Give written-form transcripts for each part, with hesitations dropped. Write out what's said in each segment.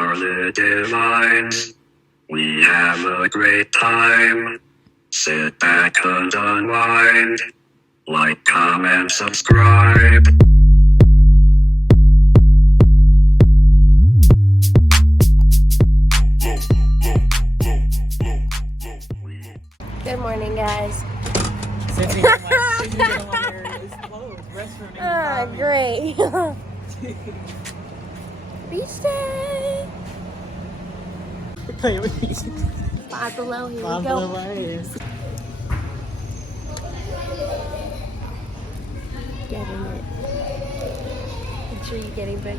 our little minds. We have a great time. Sit back and unwind. Like, comment, subscribe. Good morning, guys. Great. Beach day. Play with these. Five Below, here Five we go. Below ass. Getting it. Make sure you're getting big.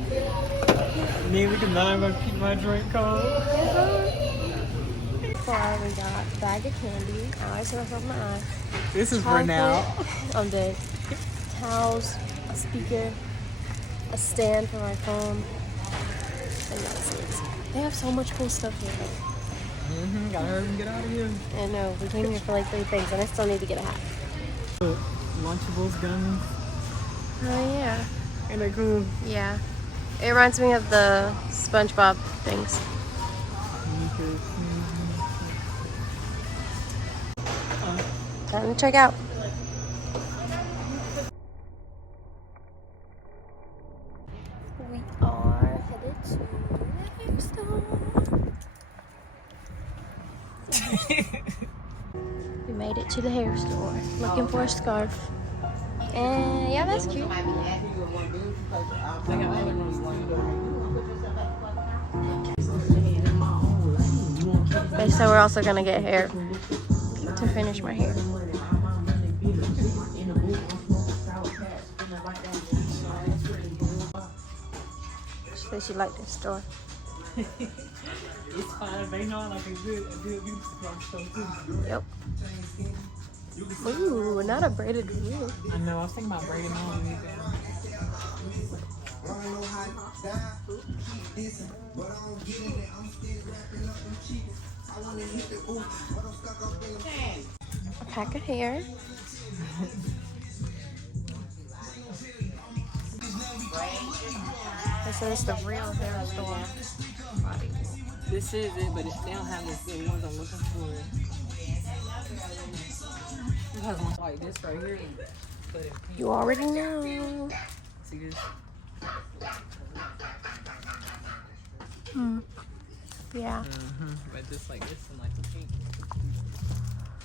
Neither can I, I'm gonna keep my drink cold. Far, we got a bag of candy. I always rub off my eye. This is for now. I'm dead. Towels, a speaker, a stand for my phone, and that's it. They have so much cool stuff here. Gotta hurry and get out of here. I know, we came here for like 3 things, and I still need to get a hat. Lunchables, gummies. Oh yeah. Ain't that cool? Yeah. It reminds me of the SpongeBob things. Time to check out. We are headed to the hair store. We made it to the hair store. Looking for a scarf. And yeah, that's cute. Okay, so we're also gonna get hair to finish my hair. So she liked this store. It's fine. They know like a good beauty store too. Yep. Ooh, not a braided wig. I know. I was thinking about braiding on me. A pack of hair. This is the real hair store. This is it, but they don't have the ones I'm looking for. It has one like this right here. But it's pink. You already know. See this? Yeah. But just like this and like the pink.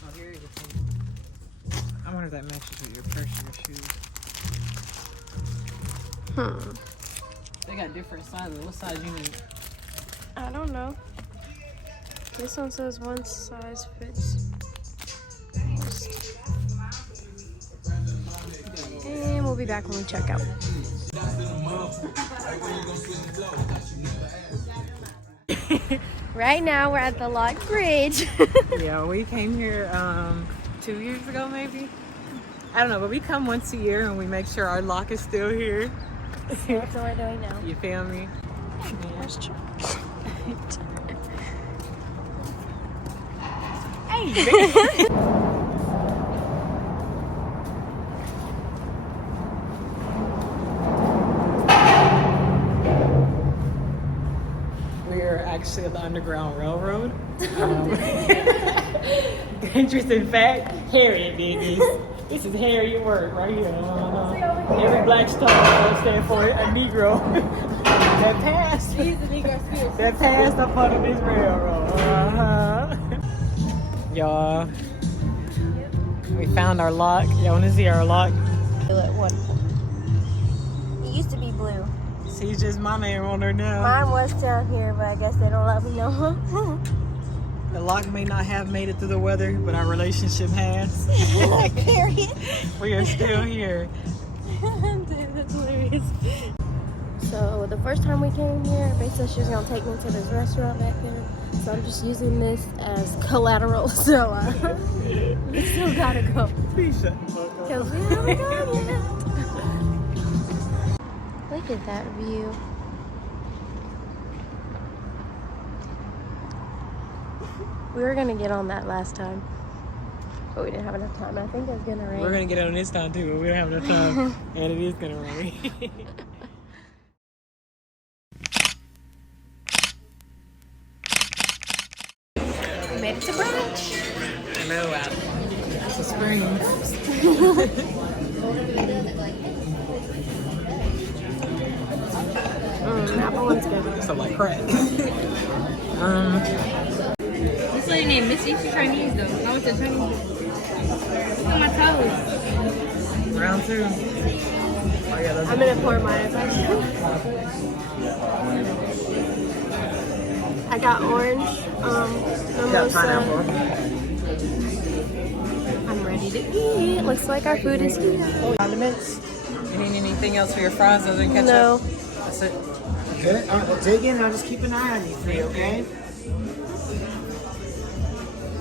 Oh, here is the pink. I wonder if that matches with your purse or your shoes. They got different sizes. What size you need? I don't know. This one says one size fits most. And we'll be back when we check out. Right now we're at the Lock Bridge. Yeah, we came here 2 years ago maybe. I don't know, but we come once a year and we make sure our lock is still here. That's what we're doing now. You feel me? Where's Chuck? Hey! We're actually at the Underground Railroad. Interest in fact, Harriet did this. This is Harriet work right here. Every black star stand for a Negro that passed. She's a Negro spirit. That passed up under this railroad. Y'all, we found our lock. Y'all want to see our lock? It used to be blue. See, just my name on there now. Mine was down here, but I guess they don't let me know. The lock may not have made it through the weather, but our relationship has. Period. We are still here. Dude, that's hilarious. So the first time we came here, basically she was gonna take me to this restaurant back there. So I'm just using this as collateral. So we still gotta go. Please shut the fuck up. Cause we haven't gone yet. Look at that view. We were gonna get on that last time, but we didn't have enough time. I think it's gonna rain. We're gonna get on this time too, but we don't have enough time, and it is gonna rain. made it to brunch. Hello, that's a spring. Apple one's good. So like crack. This lady named Missy, she's Chinese though. I went to Chinese. Look at my toes. Round 2. Oh, yeah, those I'm gonna pour mine. I got orange. got Mimosa. pineapple. I'm ready to eat. Looks like our food is here. Condiments? You need anything else for your fries other than ketchup? No. That's it. Good. All right, well, dig in. I'll just keep an eye on you three, okay?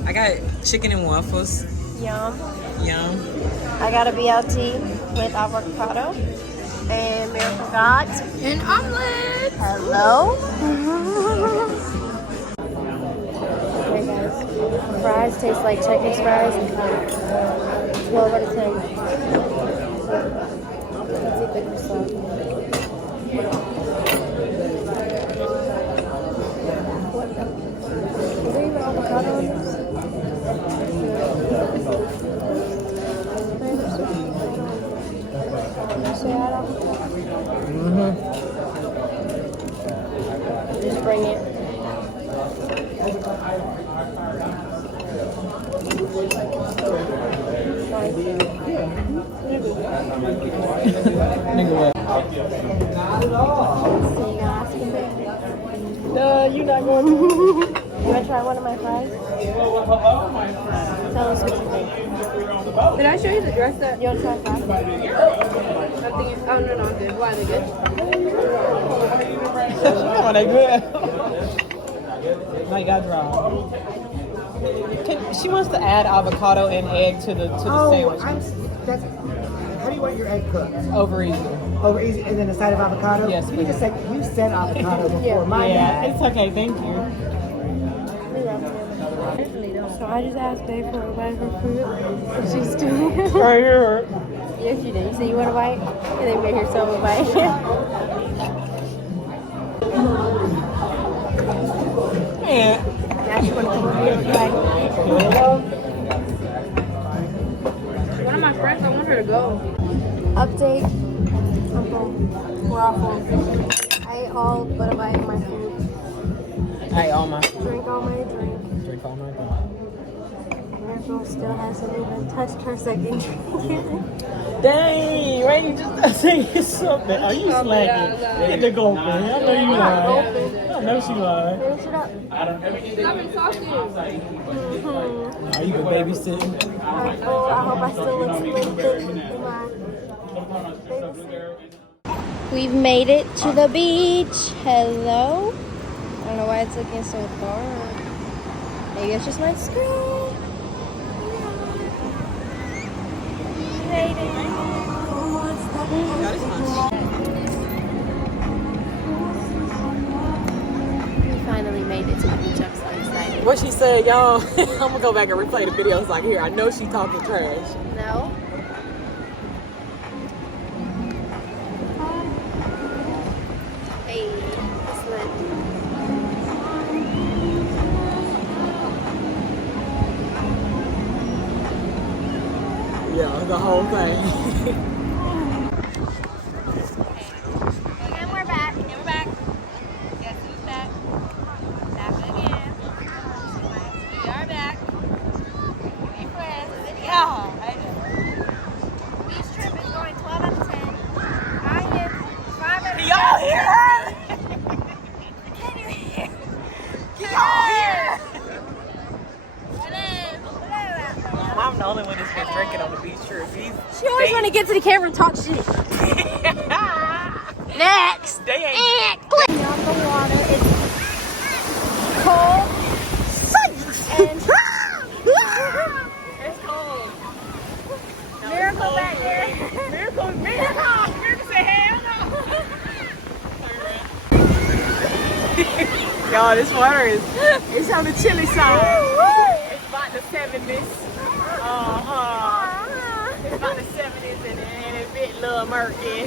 I got chicken and waffles. Yum. Yum. I got a BLT with avocado and Miracle got An omelet. hello. Okay guys, fries taste like Checkers fries. 12 out of 10. Let's see thicker stuff. What? Is there even avocado on this? Just bring it. No, you're not going to. You want to try one of my fries? Tell us what you think. Did I show you the dress that? You want to try fries? I'm thinking, oh no, I'm good. Why are they good? Oh, they good. My God, Rob. She wants to add avocado and egg to the sandwich. How do you want your egg cooked? Over easy. Over easy, and then a side of avocado? Yes, You just said avocado before. My Yeah, bad. it's okay. Thank you. So I just asked Babe for a bite of her food. And she's doing it. Right here. Yes, you did. You said you want a bite? And then made herself a bite. Yeah. Now she wants to come over here and bite. One of my friends, I want her to go. Update. I'm home. We're all home. I ate all but a bite of my food. Hey, all my. Drink all my drink. Drink all my. Miracle still hasn't even touched her second drink yet. Dang, why you just saying something? Are you slacking? Get the go, man. I know you lying. I know she lying. Finish it up. I've been talking. Mm-hmm. Are you been babysitting? I hope I still look slim fit in my babysit. We've made it to the beach. Hello. I don't know why it's looking so dark. Maybe it's just my screen. We made it. We finally made it to the beach. I'm so excited. What she said, y'all, I'm gonna go back and replay the video so I can hear. I know she talking trash. No. Hey, it's lit. Yeah, the whole thing. And we're back. And we're back. Guess who's back? Back again. We are back. Be friends. Yeah. Beach trip is going 12 out of 10. I am 5 out of 10. Y'all hear her? Can you hear? Y'all hear? Hello. I'm the only one that's been drinking on the beach trip. She always want to get to the camera and talk shit. Next. They ain't. And click. Out the water. It's cold. And it's cold. Miracle back there. Miracle say hell no. Y'all, this water is it's on the chilly side. It's about the 70s. It's about the 70s and it's a bit little murky.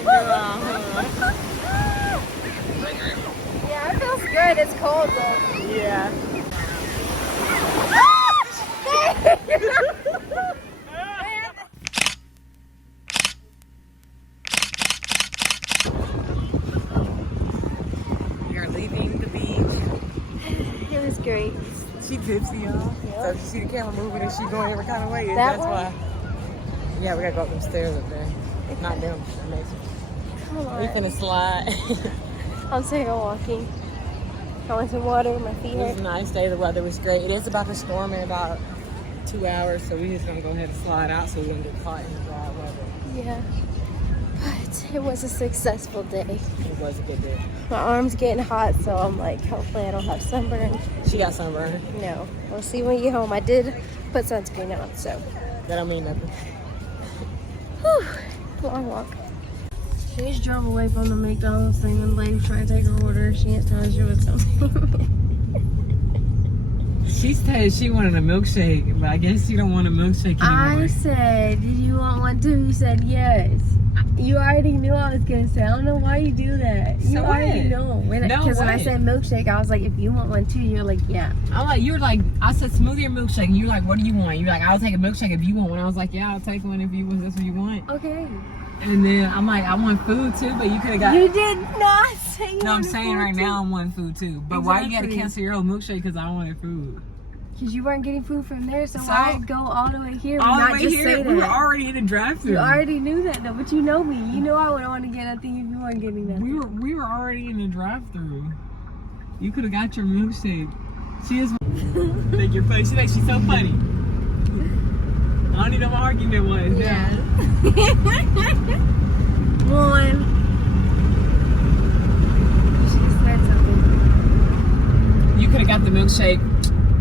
Yeah, it feels good. It's cold though. Yeah. Ah! We are leaving the beach. It was great. She tipsy, y'all. So you see the camera moving and she going every kind of way. That That's way? why. Yeah, we gotta go up them stairs up there. Not them. The next one. Come We on. finna slide. I'm sick of walking. I want some water. My feet It was hurt. a nice day. The weather was great. It is about to storm in about 2 hours, so we just gonna go ahead and slide out so we don't get caught in the dry weather. Yeah. But it was a successful day. It was a good day. My arm's getting hot, so I'm like, hopefully I don't have sunburn. She got sunburn. No. We'll see when we get home. I did put sunscreen on, so. That don't mean nothing. Whew. Long walk. She just drove away from the McDonald's thing and the lady was trying to take her order. She didn't tell us she was something. She said she wanted a milkshake, but I guess you don't want a milkshake anymore. I said, did you want one too? You said yes. You already knew I was gonna say. I don't know why you do that. You So already what? know. No Because when I way. said milkshake, I was like, if you want one too, you're like, yeah. You were like, I said smoothie or milkshake, and you're like, what do you want? You're like, I'll take a milkshake if you want one. I was like, yeah, I'll take one if that's what you want. Okay. And then I'm like, I want food too, but you could have got. You did not say you No, I'm wanted saying food right too. now I want food too. But why you gotta Exactly. cancel your own milkshake? Because I wanted food. Because you weren't getting food from there, so So? why go all the way here and All the not way just here, say we were that? already in the drive-thru. You already knew that though, but you know me. You know I wouldn't want to get nothing if you weren't getting nothing. We were already in the drive-thru. You could have got your milkshake. She is think you're funny. She thinks she's so funny. I don't even know what argument was. Yeah. One. You should have said something. You could have got the milkshake.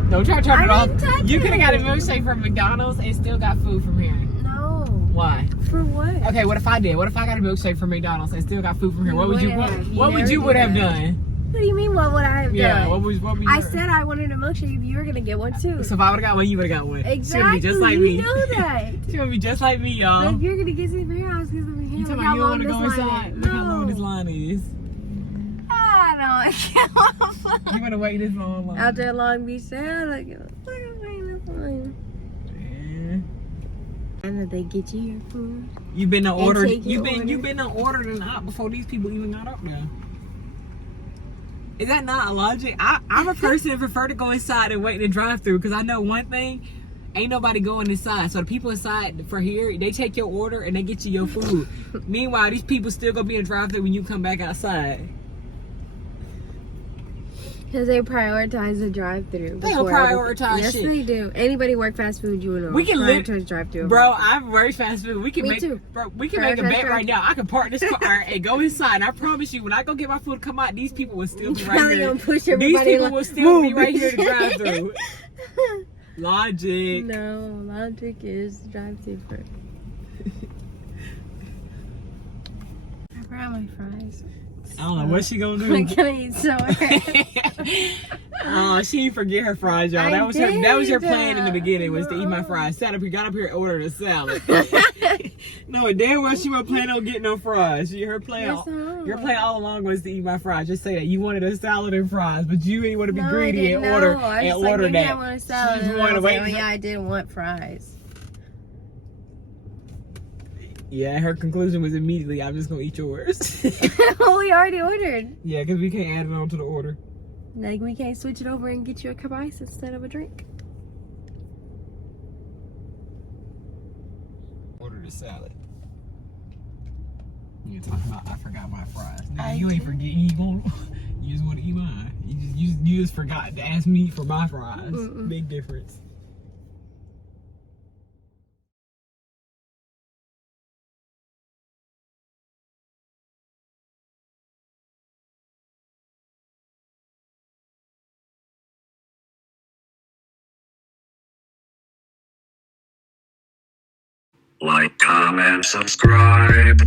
Don't try to turn it I off. didn't touch You could have got a it. milkshake from McDonald's and still got food from here. No. Why? For what? Okay, what if I did? What if I got a milkshake from McDonald's and still got food from here? What would you wouldn't have. You what would never you did would have that. done? What do you mean? What would I have Yeah, done? what would you I said I wanted a milkshake if you were gonna get one too. So if I would have got one, you would have got one. She would Exactly. be just like you me. know that. She would be just like me, But y'all. if you're gonna get something from here, I was gonna get something from You here. talking Look about how you long want to this go line inside? is. Look how long this No. line is. I don't. You want to wait this long line? Out there in Long Beach, they're like, look at this line. And that they get you your food. You've been to order. take your You've been to order and out before these people even got up there. Is that not a logic? I'm a person that prefer to go inside and wait in the drive-thru because I know one thing. Ain't nobody going inside. So the people inside for here, they take your order and they get you your food. Meanwhile, these people still gonna be in the drive-thru when you come back outside. Because they prioritize the drive-thru. They don't before prioritize yes, shit. they do. Anybody work fast food, you would know. We can live- prioritize drive-thru. Bro, I'm very fast food. We can Me make too. Bro, we can make a bet right now. I can park this car and go inside. And I promise you, when I go get my food, come out, these people will still be right Probably here. gonna push These everybody people like, will still be "Move, right here to bitch." drive through. Logic. No, logic is drive-thru first. I forgot my fries. I don't know what she gonna I'm do. gonna eat so Oh, she didn't forget her fries, y'all. I That was her did. plan in the beginning, was to eat my fries. Got up here and ordered a salad. No, damn well she wasn't planning on getting no fries. Her plan, Yes, I am. your plan all along was to eat my fries. Just say that you wanted a salad and fries, but you didn't want to be No, I greedy didn't and order know. I was and just order like, maybe that. I want a salad. She just And I wanted to was wait. like, oh yeah, I didn't want fries. Yeah, her conclusion was immediately, I'm just gonna eat yours. Well, we already ordered. Yeah, because we can't add it on to the order. Like, we can't switch it over and get you a cup of ice instead of a drink. Order the salad. You're talking about I forgot my fries. Nah, I you ain't did. forget. You just want to eat mine. You just forgot to ask me for my fries. Mm-mm. Big difference. Like, comment, subscribe.